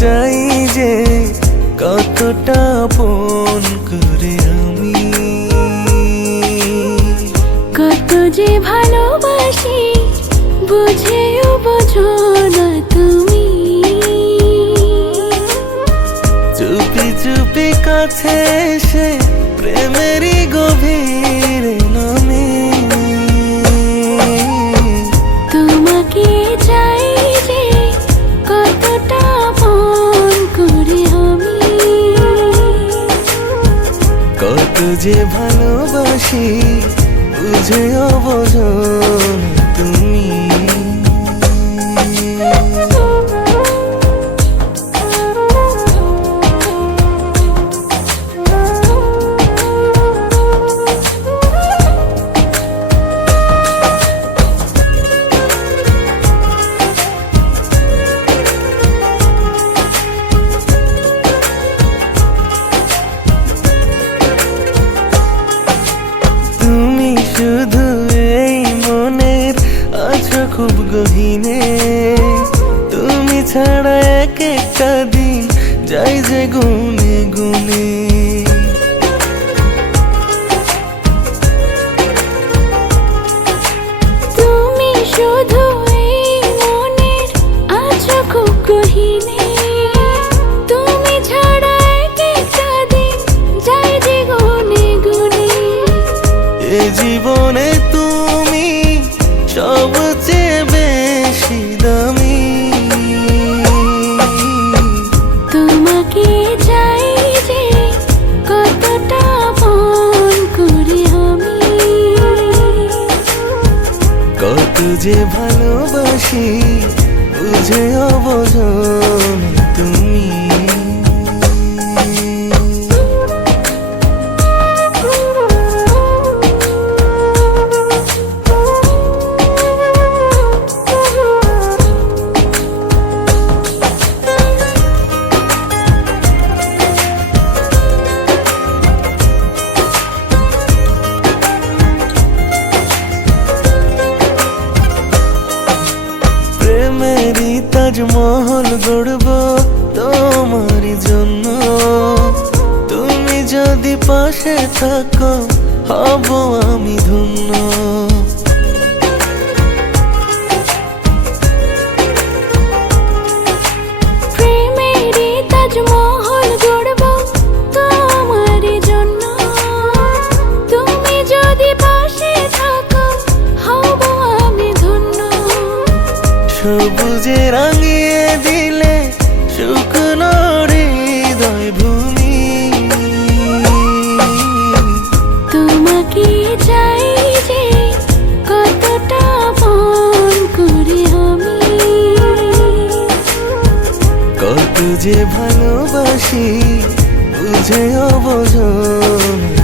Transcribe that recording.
চাই যে কতটা আপন করে আমি, কত যে ভালোবাসি বুঝেও বোঝো না তুমি। চুপি চুপি কাছে এসে প্রেমেরই গভীর নামে তোমাকে চাই যে কতটা আপন করে আমি, কত যে ভালোবাসি বুঝেও বোঝো না তুমি। শুধু এই মনের আছো খুব গহীনে, তুমি ছাড়া এক একটা দিন যাই যে গুনে গুনে। তুমি শুধু এই মনের আছো খুব গহীনে, তুমি ছাড়া এক একটা দিন যাই যে গুনে গুনে। এ জীবনে তুমি সবচেয়ে বেশি দামি, তোমাকে চাই যে কতটা আপন করে আমি, কত যে ভালোবাসি বুঝেও বোঝো না তুমি। প্রেমেরই তাজমহল গড়ব তোমারই জন্য, তুমি যদি পাশে থাকো হব আমি ধন্য। প্রেমেরই তাজমহল গড়ব তোমারই জন্য, তুমি যদি পাশে থাকো হব আমি ধন্য। সবুজে রাঙিয়ে দিলে শুকনো হৃদয় ভূমি, তোমাকে চাই যে কতটা আপন করে আমি, কত যে ভালোবাসি বুঝেও বোঝো না